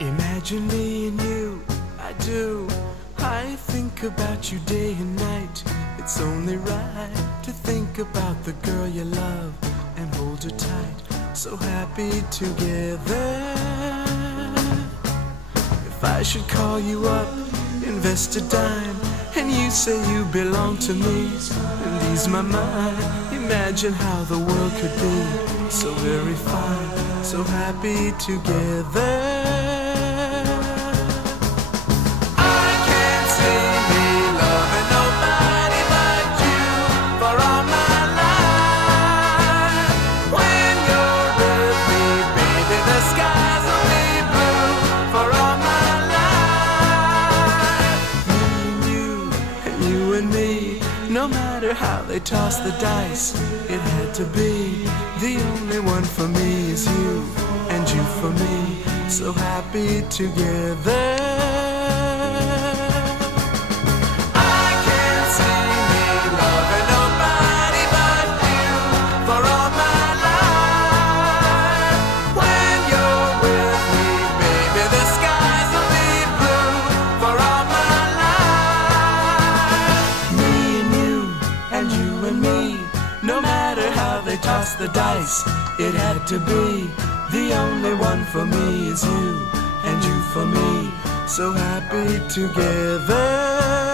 Imagine me and you, I do. I think about you day and night. It's only right to think about the girl you love and hold her tight. So happy together. If I should call you up, invest a dime, and you say you belong to me and ease my mind, imagine how the world could be so very fine, so happy together. No matter how they toss the dice, it had to be. The only one for me is you, and you for me, so happy together. No matter how they toss the dice, it had to be. The only one for me is you, and you for me, so happy together.